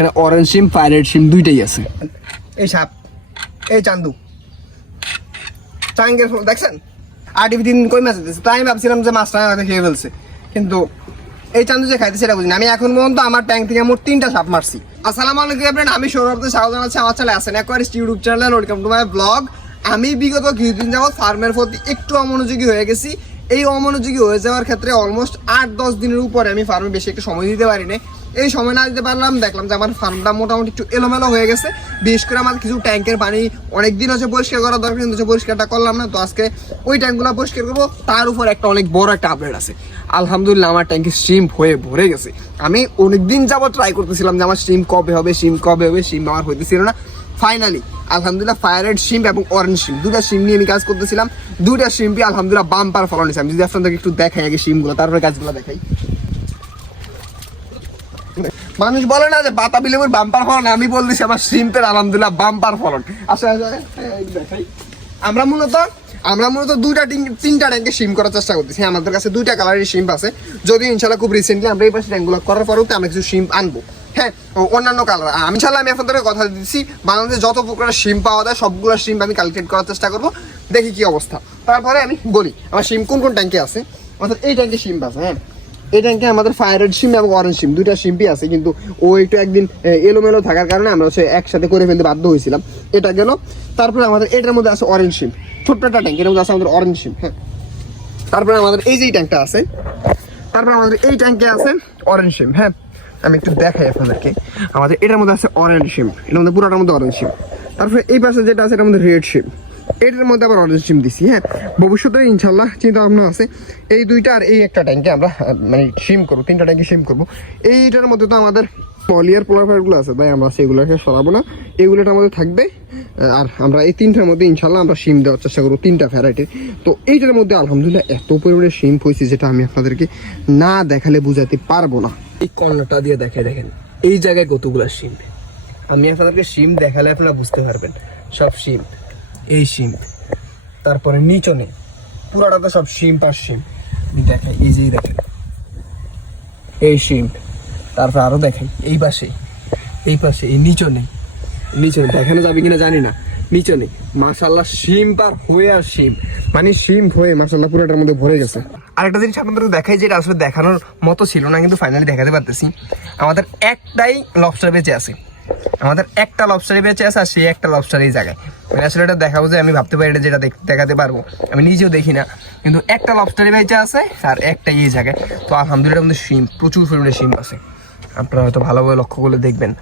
এখানে অরেঞ্জ সিম পাইরেট সিম দুইটাই আছে। এই সাপ, এই চান্দু। চাঙ্গের দেখছেন? আটিভি দিন কই মাছ দিতেছে? তাই আমি ভাবছিলাম যে মাছটা হয়তো খেয়ে ফেলছে। কিন্তু এই চান্দু যে খাইতে সেটা বুঝিনি। আমি এখন পর্যন্ত আমার ট্যাঙ্ক থেকে মোট তিনটা সাপ মারছি। আসসালামু আলাইকুম এভরিওয়ান আমি সৌরভ স্বাগত জানাচ্ছি আমার চ্যানেল আসেন aquarist YouTube channel welcome to my blog আমি বিগত কিছুদিন যাবত ফার্মের প্রতি একটু অমনোযোগী হয়ে গেছি। এই অমনোযোগী হয়ে যাওয়ার ক্ষেত্রে অলমোস্ট আট দশ দিনের উপরে আমি ফার্মে বেশি একটু সময় দিতে পারিনি এই সময় না দিতে পারলাম, দেখলাম যে আমার ফার্মটা মোটামুটি একটু এলোমেলো হয়ে গেছে। বিশেষ করে আমার কিছু ট্যাঙ্কের পানি অনেক দিন হচ্ছে পরিষ্কার করা দরকার, কিন্তু পরিষ্কারটা করলাম না। তো আজকে ওই ট্যাঙ্কগুলো পরিষ্কার করব, তার উপর একটা অনেক বড় একটা আপডেট আছে। আলহামদুলিল্লাহ আমার ট্যাঙ্কি স্ট্রিম হয়ে ভরে গেছে। আমি অনেক দিন ট্রাই করতেছিলাম যে আমার স্ট্রিম কবে হবে স্ট্রিম কবে হবে স্ট্রিম আমার হইতেছিল না। ফাইনালি আলহামদুলিল্লাহ ফায়ারেড সিম এবং অরেঞ্জ সিম দুটা সিম নিয়ে আমি কাজ করতেছিলাম। দুটা সিমটি আলহামদুলিল্লাহ বাম্পার ফলন আমি যদি আপনাদেরকে একটু দেখাই আগে সিমগুলো তারপরে কাজগুলো দেখাই। মানুষ বলে না যে বাতাবি লেবুর বাম্পার ফলন, আমি বলতেছি আমার সিম্পের আলহামদুলিল্লাহ বাম্পার ফলন। আসলে দেখাই। আমরা মূলত আমরা মূলত দুইটা তিনটা ট্যাঙ্কে সিম করার চেষ্টা করতেছি। আমাদের কাছে দুইটা কালারের সিম আছে। যদি ইনশাল্লাহ খুব রিসেন্টলি আমরা এই পাশে ট্যাঙ্কগুলো করার পরেও আমরা কিছু সিম আনব। হ্যাঁ অন্যান্য কালার আমি আমি আপনাদের কথা দিচ্ছি, বাংলাদেশে যত প্রকারের সিম পাওয়া যায়, সবগুলো সিম আমি কালেক্টেড করার চেষ্টা করব। দেখি কি অবস্থা। তারপরে আমি বলি, আমার সিম কোন কোন ট্যাঙ্কে আছে? অর্থাৎ এই ট্যাঙ্কে সিম আছে হ্যাঁ। এই ট্যাঙ্কে আমাদের ফায়ারেড সিম এবং অরেঞ্জ সিম দুইটা সিমই আছে, কিন্তু ও একটু একদিন এলোমেলো থাকার কারণে আমরা হচ্ছে একসাথে করে ফেলতে বাধ্য হয়েছিলাম। এটা গেল। তারপরে আমাদের এটার মধ্যে আছে অরেঞ্জ সিম ছোট্ট একটা ট্যাঙ্ক এর মধ্যে আছে আমাদের অরেঞ্জ সিম হ্যাঁ। তারপরে আমাদের এই যে ট্যাঙ্কটা আছে, তারপরে আমাদের এই ট্যাঙ্কে আছে অরেঞ্জ সিম হ্যাঁ। আমি একটু দেখাই আপনাদেরকে। আমাদের এটার মধ্যে আছে অরেঞ্জ সিম এটার মধ্যে পুরোটার মধ্যে অরেঞ্জ সিম তারপরে এই পাশে যেটা আছে, এটার মধ্যে রেড সিম এটার মধ্যে আবার অরেঞ্জ সিম দিছি হ্যাঁ? ভবিষ্যতে ইনশাল্লাহ চিন্তা ভাবনা আছে। এই দুইটা আর এই একটা ট্যাঙ্কে আমরা মানে সিম করব, তিনটা ট্যাঙ্কে সিম করব। এইটার মধ্যে তো আমাদের পলিয়ার পোলাফায়ারগুলো আছে তাই আমরা সেগুলোকে সরাবো না। এগুলোটার মধ্যে থাকবে আর আমরা এই তিনটার মধ্যে ইনশাল্লাহ আমরা সিম দেওয়ার চেষ্টা করব, তিনটা ভ্যারাইটির তো এইটার মধ্যে আলহামদুলিল্লাহ এত পরিমাণে সিম হয়েছে যেটা আমি আপনাদেরকে না দেখালে বুঝাতে পারব না। এই কর্নারটা দিয়ে দেখে দেখেন, এই জায়গায় কতগুলো সিম আমি আপনাদেরকে সিম দেখালে আপনারা বুঝতে পারবেন, সব সিম এই সিম। তারপরে নিচনে পুরাটা তো সব পার সিম। আমি দেখাই, এই যে দেখেন। এই সিম। তারপর আরও দেখাই, এই পাশে। এই পাশে, এই নিচনে নিচনে দেখানো যাবে কিনা জানি না। নিচনে মাশাল্লাহ সিম পার হয়ে আর সিম। মানে শিম হয়ে মাসাল্লাহ পুরোটার মধ্যে ভরে গেছে। আরেকটা জিনিস আপনাদের দেখাই, যেটা আসলে দেখানোর মতো ছিল না, কিন্তু ফাইনালি দেখাতে পারতেছি। আমাদের একটাই লবস্টার বেঁচে আছে। আমাদের একটা লবস্টারই বেঁচে আছে আর সেই একটা লবস্টারই জায়গায়। মানে আসলে এটা দেখাবো যে আমি ভাবতে পারি এটা যেটা দেখাতে পারব। আমি নিজেও দেখি না। কিন্তু একটা লবস্টারই বেঁচে আছে আর একটা এই জায়গায়। তো আলহামদুলিল্লাহ আমাদের সিম প্রচুর পরিমাণে সিম আছে। আপনারা হয়তো ভালোভাবে লক্ষ্য করলে দেখবেন,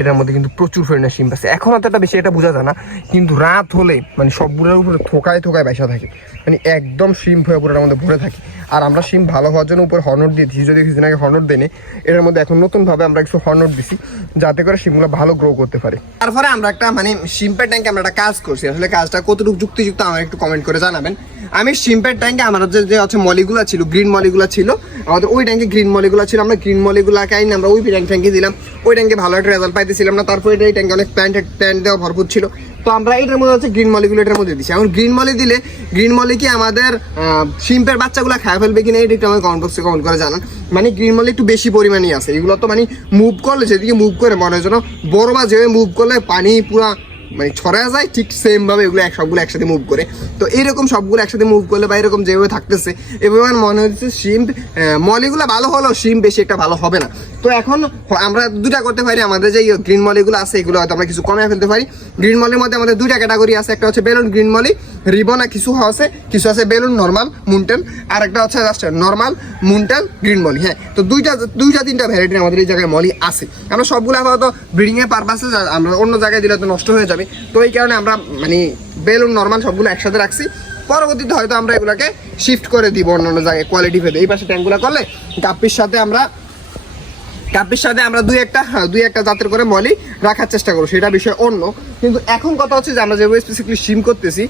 এটার মধ্যে কিন্তু প্রচুর পরিমাণে সিম আছে। এখন এটা বেশি এটা বোঝা যায় না, কিন্তু রাত হলে মানে সবগুলোর উপরে থোকায় থোকায় বাইসা থাকে। মানে একদম সিম হয়ে পুরোটার মধ্যে ভরে থাকে। আর আমরা সিম ভালো হওয়ার জন্য উপরে হর্নট দিয়েছি যদি কিছুদিন আগে হর্নট দেনে এটার মধ্যে এখন নতুনভাবে আমরা কিছু হর্নট দিছি, যাতে করে সিমগুলো ভালো গ্রো করতে পারে। তারপরে আমরা একটা মানে সিম্পের ট্যাঙ্কে আমরা একটা কাজ করছি। আসলে কাজটা কতটুকু যুক্তিযুক্ত আমার একটু কমেন্ট করে জানাবেন। আমি শিম্পের ট্যাঙ্কে আমার যে হচ্ছে মলিগুলো ছিল গ্রিন মলিগুলো ছিল, আমাদের ওই ট্যাঙ্কে গ্রিন মলিগুলো ছিল, আমরা গ্রিন মলিগুলোকে আইন আমরা ওই ট্যাঙ্ক ট্যাঙ্কে দিলাম। ওই ট্যাঙ্কে ভালো একটা রেজাল্ট পাইতেছিলাম না, তারপরে এই ট্যাঙ্কে অনেক প্যান্ট প্যান্ট দেওয়া ভরপুর ছিল। তো আমরা এটার মধ্যে হচ্ছে গ্রিন মলিগুলো এটার মধ্যে দিচ্ছি এখন গ্রিন মলি দিলে গ্রিন মলি কি আমাদের শিম্পের বাচ্চাগুলো খায় ফেলবে কিনা এটা একটু আমাকে কমেন্ট বক্সে কমেন্ট করে জানান। মানে গ্রিন মলি একটু বেশি পরিমাণেই আছে। এগুলো তো মানে মুভ করলে, যেদিকে মুভ করে, মনে হয় যেন বড় বা যেভাবে মুভ করলে পানি পুরা মানে ছড়া যায়, ঠিক সেমভাবে এগুলো এক সবগুলো একসাথে মুভ করে। তো এরকম সবগুলো একসাথে মুভ করলে বা এরকম যেভাবে থাকতেছে, এভাবে আমার মনে হচ্ছে সিম মলিগুলো ভালো হলেও সিম বেশি একটা ভালো হবে না। তো এখন আমরা দুটা করতে পারি, আমাদের যে গ্রিন মলিগুলো আছে, এগুলো হয়তো আমরা কিছু কমে ফেলতে পারি। গ্রিন মলের মধ্যে আমাদের দুটা ক্যাটাগরি আছে, একটা হচ্ছে বেলুন গ্রিন মলি রিবন কিছু আছে কিছু আছে বেলুন নর্মাল মুনটেল আর একটা হচ্ছে just normal moontail green molly হ্যাঁ। তো দুইটা দুইটা, তিনটা ভ্যারাইটির আমাদের এই জায়গায় মলি আছে। আমরা সবগুলো আপাতত ব্রিডিং এর পারপাসে আমরা অন্য জায়গায় দিলে তো নষ্ট হয়ে যাবে। তো এই কারণে আমরা মানে বেলুন নর্মাল সবগুলো একসাথে রাখছি। পরবর্তীতে হয়তো আমরা এগুলোকে শিফট করে দিব অন্য অন্য জায়গায় কোয়ালিটি ভেবে এই পাশে ট্যাঙ্কগুলো করলে কাপ্পির সাথে আমরা কাপের সাথে আমরা দুই একটা হ্যাঁ, দুই একটা জাতের করে মলি রাখার চেষ্টা করব সেটা বিষয় অন্য। কিন্তু এখন কথা হচ্ছে যে আমরা যেভাবে স্পেসিফিকলি সিম করতেছি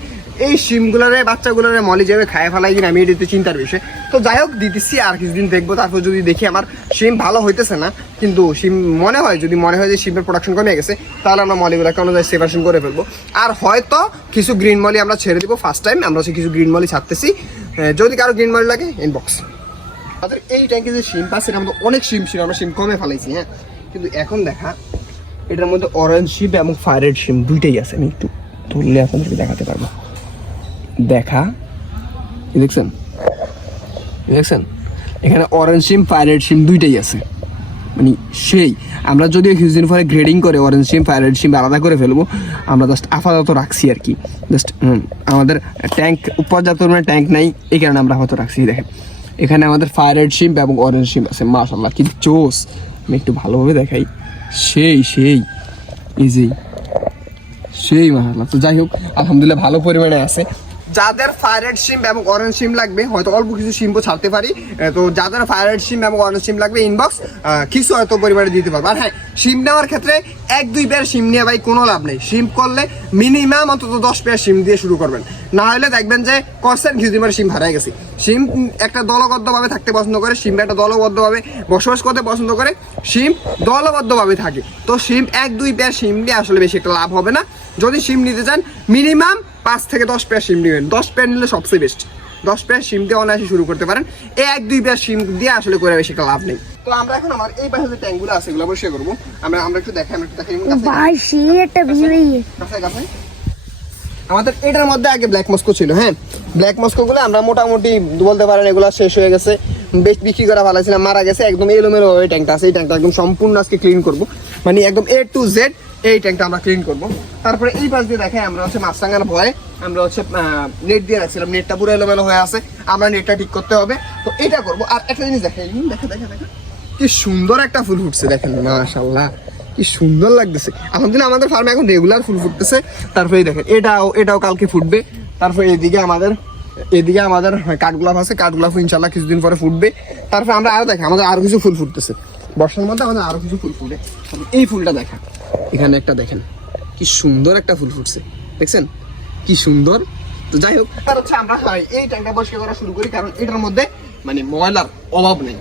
এই সিমগুলোরে বাচ্চাগুলোরে মলি যেভাবে খায় ফেলাই কিনা আমি এটাতে চিন্তার বিষয়। তো যাই হোক দিতেছি আর কিছুদিন দেখব তারপর যদি দেখি আমার সিম ভালো হইতেছে না কিন্তু সিম মনে হয় যদি মনে হয় যে সিমের প্রোডাকশন কমে গেছে তাহলে আমরা মলিগুলোকে অনুযায়ী সেপারেশন করে ফেলব। আর হয়তো কিছু গ্রিন মলি আমরা ছেড়ে দিব ফার্স্ট টাইম আমরা কিছু গ্রিন মলি ছাড়তেছি। যদি কারও গ্রিন মলি লাগে ইনবক্স আমাদের এই ট্যাঙ্কে যে সিম পাচ্ছে এর মধ্যে অনেক সিম ছিল, আমরা সিম কমে ফেলাইছি হ্যাঁ? কিন্তু এখন দেখা, এটার মধ্যে অরেঞ্জ শিপ এবং ফায়ারেড শিম দুইটাই আছে। আমি একটু তুললে আপনাদেরকে দেখাতে পারব। দেখা দেখছেন? দেখছেন? এখানে অরেঞ্জ সিম ফায়ারেড সিম দুইটাই আছে। মানে সেই, আমরা যদিও কিছুদিন পরে গ্রেডিং করে অরেঞ্জ সিম ফায়ারেড সিম আলাদা করে ফেলব, আমরা জাস্ট আপাতত রাখছি আর কি। জাস্ট আমাদের ট্যাঙ্ক পর্যাপ্ত পরিমাণে ট্যাঙ্ক নাই, এই কারণে আমরা আপাতত রাখছি, দেখেন। এখানে আমাদের ফায়ারেড সিম এবং অরেঞ্জ শিম্প আছে মাশাল্লাহ কি জোস, আমি একটু ভালোভাবে দেখাই। সেই সেই ইজি সেই মাশাল্লাহ তো যাই হোক, আলহামদুলিল্লাহ ভালো পরিমাণে আছে। যাদের ফায়ারেড সিম এবং অরেঞ্জ সিম লাগবে, হয়তো অল্প কিছু সিমও ছাড়তে পারি। তো যাদের ফায়ারেড সিম এবং অরেঞ্জ সিম লাগবে ইনবক্স কিছু হয়তো পরিমাণে দিতে পারব। আর হ্যাঁ সিম নেওয়ার ক্ষেত্রে এক, দুই পেয়ার সিম নিয়ে ভাই কোনো লাভ নেই। সিম করলে মিনিমাম অন্তত দশ পেয়ার সিম দিয়ে শুরু করবেন। না হলে দেখবেন যে করছেন পরে সিম হারাই গেছে। সিম একটা দলবদ্ধভাবে থাকতে পছন্দ করে সিম একটা দলবদ্ধভাবে বসবাস করতে পছন্দ করে সিম দলবদ্ধভাবে থাকে। তো সিম এক, দুই পেয়ার সিম নিয়ে আসলে বেশি একটা লাভ হবে না। যদি সিম নিতে চান মিনিমাম পাঁচ থেকে দশ পেয়ার সিম নেবেন। দশ পেয়ার নিলে সবচেয়ে বেস্ট দশ পেয়ার সিম দিয়ে অনায়াসে শুরু করতে পারেন। এক, দুই পেয়ার সিম দিয়ে আসলে করে বেশি একটা লাভ নেই। তো আমরা এখন আমার এই পাশে যে ট্যাঙ্কগুলো আছে এগুলো অবশ্যই করব। আমরা আমরা একটু দেখাই আমরা একটু দেখাই ভাই সে একটা ভিউ কাছে কাছে আমাদের এটার মধ্যে আগে ব্ল্যাক মস্কো ছিল হ্যাঁ? ব্ল্যাক মস্কো গুলো আমরা মোটামুটি বলতে পারেন এগুলো শেষ হয়ে গেছে। বেশ বিক্রি করা ভালো ছিল মারা গেছে একদম এলোমেলো ওই ট্যাঙ্কটা আছে এই ট্যাঙ্কটা একদম সম্পূর্ণ আজকে ক্লিন করব। মানে একদম এ টু জেড এই ট্যাঙ্কটা আমরা ক্লিন করব। তারপরে এই পাশ দিয়ে দেখে আমরা হচ্ছে মাছরাঙ্গার ভয়ে আমরা হচ্ছে নেট দিয়ে রাখছিলাম নেটটা পুরো এলোমেলো হয়ে আছে আমরা নেটটা ঠিক করতে হবে। তো এটা করব। আর একটা জিনিস দেখে দেখে দেখে দেখে কি সুন্দর একটা ফুল ফুটছে দেখেন মাশাল্লাহ কি সুন্দর লাগতেছে। এখন আলহামদুলিল্লাহ, আমাদের ফার্মে এখন রেগুলার ফুল ফুটতেছে। তারপরে দেখেন, এটাও এটাও কালকে ফুটবে। তারপরে এদিকে আমাদের এদিকে আমাদের কাঠগোলাপ আছে। কাঠগোলাপ ইনশাল্লাহ কিছুদিন পরে ফুটবে। তারপরে আমরা আরও দেখি আমাদের আরও কিছু ফুল ফুটতেছে। বর্ষার মধ্যে আমাদের আরও কিছু ফুল ফুটে। এই ফুলটা দেখা এখানে একটা দেখেন, কি সুন্দর একটা ফুল ফুটছে। দেখছেন? কি সুন্দর। তো যাই হোক আর হচ্ছে আমরা এই ট্যাঙ্কটা পরিষ্কার করা শুরু করি, কারণ এটার মধ্যে মানে ময়লার অভাব নেই।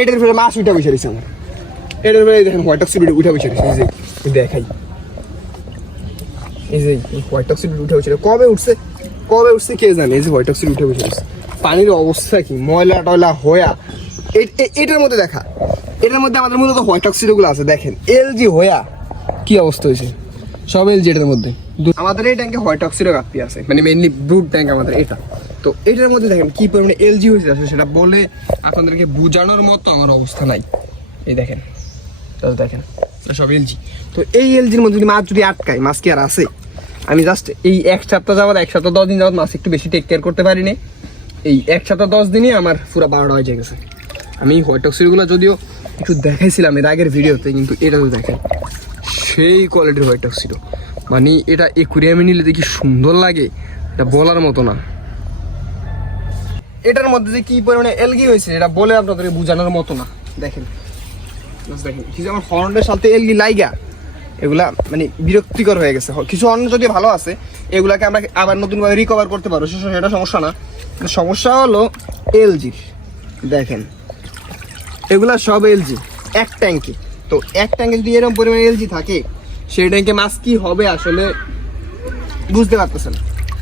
এটার ফেলে মাছ উঠা বসে রয়েছে আমার। এটার ফেলে দেখেন হোয়াইট অক্সিড উঠা বসে রয়েছে, এই যে দেখাই। এই যে হোয়াইট অক্সিড উঠে বসে কবে উঠছে? কবে উঠছে কে জানে? এই যে হোয়াইট অক্সিড উঠে বসে রয়েছে। পানির অবস্থা কি? ময়লা টয়লা হয়া। এটার মধ্যে দেখা। এটার মধ্যে আমাদের মূলত হোয়াইট অক্সিডগুলো আছে, দেখেন। এলজি হয়া। কি অবস্থা হয়েছে? সব এলজি এটার মধ্যে। আমাদের এই ট্যাঙ্কে হোয়াইট অক্সিডও ঘাটতি আছে। মানে মেইনলি ব্রুড ট্যাঙ্ক আমাদের এটা। তো এটার মধ্যে দেখেন কি পরিমাণে এলজি হয়েছে আসলে, সেটা বলে আপনাদেরকে বোঝানোর মতো আমার অবস্থা নাই। এই দেখেন দেখেন সব এলজি তো এই এলজির মধ্যে যদি মাছ যদি আটকায়, মাছ কি আর আছে? আমি জাস্ট এই এক সপ্তাহ যাবত এক সপ্তাহ দশ দিন যাবত মাছ একটু বেশি টেক কেয়ার করতে পারিনি। এই এক সপ্তাহ দশ দিনই আমার পুরো বারোটা হয়ে গেছে। আমি হোয়াইট অক্সিডগুলো যদিও একটু দেখাইছিলাম এর আগের ভিডিওতে, কিন্তু এটা তো দেখেন, সেই কোয়ালিটির হোয়াইট অক্সিডো মানে এটা একুরিয়ামে নিলে দেখি সুন্দর লাগে, এটা বলার মতো না। এটার মধ্যে যে কি পরিমাণে এলগি হয়েছে, এটা বলে আপনাদের বোঝানোর মতো না। দেখেন দেখেন কিছু আমার হর্নের সাথে এলগি লাইগা, এগুলা মানে বিরক্তিকর হয়ে গেছে। কিছু অন্য যদি ভালো আছে, এগুলাকে আমরা আবার নতুনভাবে রিকভার করতে পারব সেটা সমস্যা না। সমস্যা হলো এলজির দেখেন, এগুলা সব এলজি এক ট্যাঙ্কে তো এক ট্যাঙ্কে যদি এরকম পরিমাণে এলজি থাকে সেই ট্যাঙ্কে মাছ কি হবে আসলে বুঝতে পারতেছেন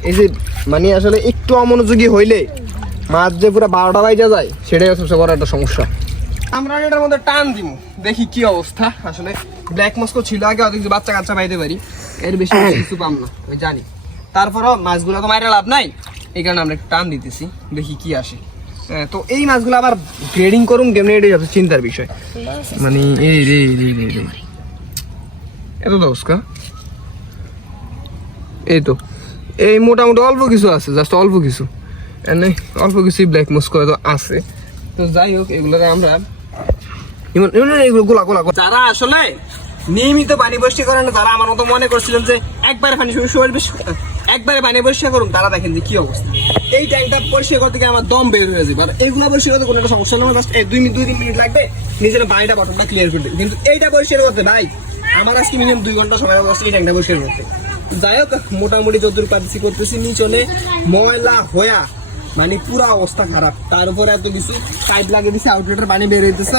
এই যে মানে আসলে একটু অমনোযোগী হইলে মাছ যে পুরো বারোটা বাইজা যায় সেটাই সবচেয়ে বড় একটা সমস্যা। আমরা এটার মধ্যে টান দিব দেখি কি অবস্থা। আসলে ব্ল্যাক মস্কো ছিল আগে অত কিছু বাচ্চা কাচ্চা পাইতে পারি। এর বেশি কিছু পাম না আমি জানি। তারপরও মাছগুলো তো মাইরা লাভ নাই। এই কারণে আমরা একটু টান দিতেছি দেখি কি আসে। হ্যাঁ, তো এই মাছগুলো আবার গ্রেডিং করুন কেমনি এটাই হচ্ছে চিন্তার বিষয়। মানে এই রে রে, রে, রে। এত দোষকা এই তো। এই মোটামুটি অল্প কিছু আছে জাস্ট অল্প কিছু। এনে অল্প কিছু ব্ল্যাক মস্কো তো আছে। তো যাই হোক এগুলোকে আমরা এগুলো গোলা গোলা। যারা আসলে নিয়মিত পানি পরিষ্কার করেন তারা আমার মতো মনে করছিলেন যে একবারে পানি একবারে পানি পরিষ্কার করুন, তারা দেখেন যে কি অবস্থা। এই ট্যাঙ্কটা পরিষ্কার করতে গিয়ে আমার দম বের হয়ে যাবে আর এইগুলো পরিষ্কার করতে কোনো একটা সমস্যা নেই জাস্ট দুই দুই তিন মিনিট লাগবে, নিজের পানিটা বটনটা ক্লিয়ার করতে কিন্তু এইটা পরিষ্কার করতে, ভাই আমার আজকে মিনিমাম দুই ঘণ্টা সময় লাগবে? এই ট্যাঙ্কটা পরিষ্কার করতে যাই হোক, মোটামুটি যতদূর পারছি করতেছি, নিচলে ময়লা হয়া মানে পুরো অবস্থা খারাপ। তার উপরে এত কিছু পাইপ লাগিয়ে দিছে আউটলেটের পানি বের হইতেছে।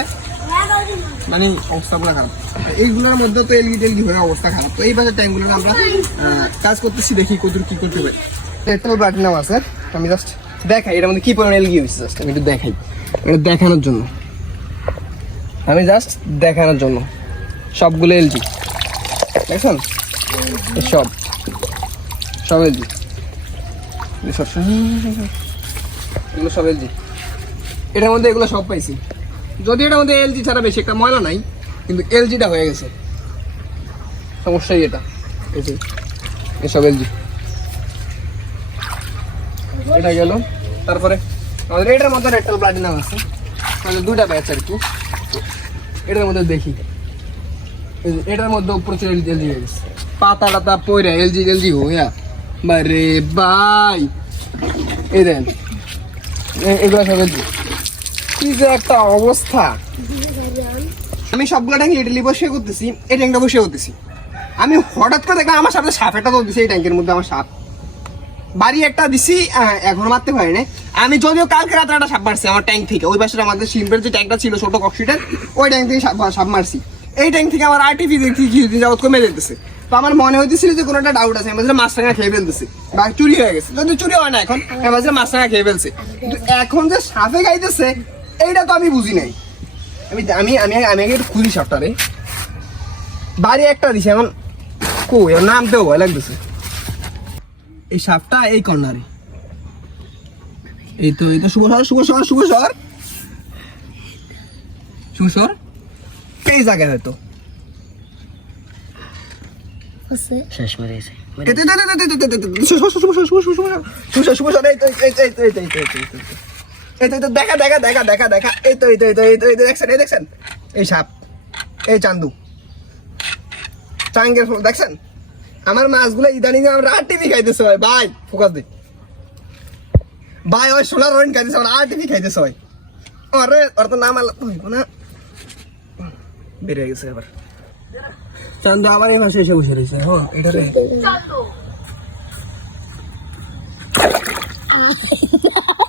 মানে অবস্থা পুরো খারাপ। এইগুলোর মধ্যে তো এলগি টেলগি হয়ে অবস্থা খারাপ। তো এই পাশে ট্যাঙ্কগুলো আমরা কাজ করতেছি দেখি কতদূর কি করতে পারি। পেট্রোল প্লাটিনাম আছে। আমি জাস্ট দেখাই এটার মধ্যে কি পরিমাণ এলগি হয়েছে জাস্ট আমি একটু দেখাই। এটা দেখানোর জন্য। আমি জাস্ট দেখানোর জন্য। সবগুলো এলজি। দেখছেন? সব। সব এলজি। এগুলো সব এলজি। এটার মধ্যে এগুলো সব পাইছি। যদি এটার মধ্যে এলজি ছাড়া বেশি একটা ময়লা নাই, কিন্তু এলজিটা হয়ে গেছে। সমস্যাই এটা। এসব এলজি। এটা গেল। তারপরে আমাদের এটার মধ্যে রেট্টাল প্লাটিনাম আছে। আমাদের দুটা ব্যাচ আর কি। এটার মধ্যে দেখি। এটার মধ্যে প্রচুর এলজি এলজি পাতা টাতা পয়রা এলজি এলজি হইয়া, বারে ভাই। এই দেন এগুলো সব এলজি কি যে একটা অবস্থা। আমি সবগুলো ট্যাঙ্ক লিটলি বসে করতেছি, এই ট্যাঙ্কটা বসে করতেছি। আমি হঠাৎ করে দেখলাম আমার সাথে সাপ একটা তো দিছে এই ট্যাঙ্কের মধ্যে আমার সাপ। বাড়ি একটা দিছি এখনও মারতে পারি আমি যদিও কালকে রাতে একটা সাপ মারছি আমার ট্যাঙ্ক থেকে, ওই পাশে আমাদের শিল্পের যে ট্যাঙ্কটা ছিল, ছোট কক্সিটের, ওই ট্যাঙ্ক থেকে সাপ মারছি। এই ট্যাঙ্ক থেকে আমার আরটিভি দেখছি কিছুদিন যাবত কমে যেতেছে তো আমার মনে হইতেছিল যে কোনো একটা ডাউট আছে, আমি মাছরাঙা খেয়ে ফেলতেছে। বা চুরি হয়ে গেছে। যদি চুরি হয় না এখন, আমি মাছরাঙা খেয়ে ফেলছে। কিন্তু এখন যে সাপে গাইতেছে, এইটা তো আমি বুঝি নাই। আমি আমি আমি আমি আগে একটু খুঁজি সাপটা রে। বাড়ি একটা দিছে, এখন কই এর নামতেও ভয় লাগতেছে। এই সাপটা এই কর্নারে এই তো এই তো শুভ সর শুভ সর শুভ সর শুভ সর একটাই জায়গায় হয়তো দেখা দেখছেন এই দেখছেন আমার মাছগুলো ইদানিং আমরা আর টিভি খাইতেছে ভাই ভাই ফোকাস দি ভাই ওই সোলার খাইতেছে আমরা আর টিভি খাইতেছে ভাই ওরে ওর তো নাম আলাদা না বেরিয়ে গেছে চান্দু আবার এই মাসে এসে বসে রয়েছে। হ্যাঁ এটা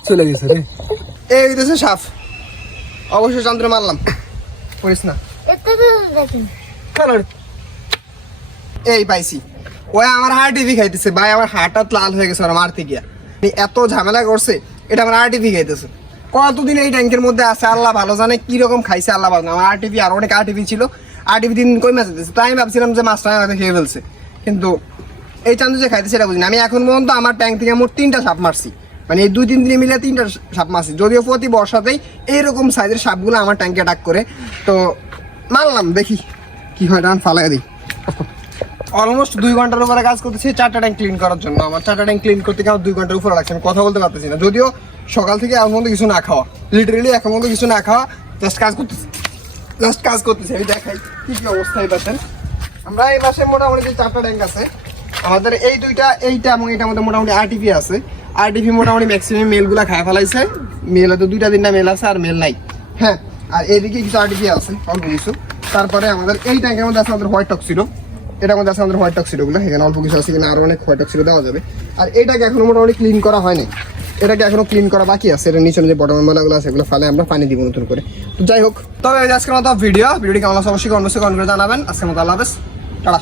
চলে গেছে রে। এই হইতেছে সাপ অবশ্যই চন্দ্র মারলাম। করিস না। এই পাইছি। ওই আমার হার্ট টিভি খাইতেছে। ভাই আমার হার্টটা লাল হয়ে গেছে ওরা মারতে গিয়া। এত ঝামেলা করছে এটা আমার আর টিভি খাইতেছে। কতদিন এই ট্যাঙ্কের মধ্যে আছে? আল্লাহ ভালো জানে কি রকম খাইছে আল্লাহ ভালো। আমার আর টিভি আর অনেক আর টিভি ছিল। আর টিভি দিন কই মাছ দিতেছে? তাই আমি ভাবছিলাম যে মাছটা হয়তো খেয়ে ফেলছে। কিন্তু এই চান্দু যে খাইতে সেটা বুঝিনি। আমি এখন পর্যন্ত আমার ট্যাঙ্ক থেকে মোট তিনটা সাপ মারছি। মানে এই দুই তিন দিনে মিলে তিনটা সাপ মারছি। যদিও প্রতি বর্ষাতেই এইরকম সাইজের সাপগুলো আমার ট্যাঙ্কে অ্যাটাক করে। তো মারলাম, দেখি কি হয়, ডান ফালাই দিই। অলমোস্ট দুই ঘণ্টার উপরে কাজ করতেছি চারটা ট্যাঙ্ক ক্লিন করার জন্য। আমার চারটা ট্যাঙ্ক ক্লিন করতে গিয়ে দুই ঘণ্টার উপরে লাগছে, আমি কথা বলতে পারতেছি না। যদিও সকাল থেকে এখন পর্যন্ত কিছু না খাওয়া। লিটারেলি এখন পর্যন্ত কিছু না খাওয়া জাস্ট কাজ করতেছি। জাস্ট কাজ করতেছি, আমি দেখাই কি কি অবস্থা এই পাশের। আমরা এই পাশে মোটামুটি যে চারটা ট্যাঙ্ক আছে, আমাদের এই দুইটা, এইটা এবং এইটার মধ্যে মোটামুটি আরটিপি আছে। আরটিপি মোটামুটি ম্যাক্সিমাম মেলগুলা খায় ফেলাইছে। মেল হয়তো দুইটা তিনটা মেল আছে আর মেল নাই। হ্যাঁ আর এদিকে কিছু আরটিপি আছে, অল্প কিছু। তারপরে আমাদের এই ট্যাঙ্কের মধ্যে আছে আমাদের হোয়াইট টক্সিডো এটার মধ্যে আছে আমাদের হোয়াইট টক্সিডোগুলো এখানে অল্প কিছু আছে কিনা আরও অনেক হোয়াইট টক্সিডো দেওয়া যাবে। আর এটাকে এখনও মোটামুটি ক্লিন করা হয়নি। এটাকে এখনও ক্লিন করা বাকি আছে। এটা নিচে যে বটম মেলাগুলো আছে, এগুলো ফালে আমরা পানি দিব নতুন করে। তো যাই হোক, তবে আজকের মতো ভিডিও ভিডিওটি কেমন আছে অবশ্যই অন্য করে জানাবেন। আজকের মতো আল্লাহ টাটা।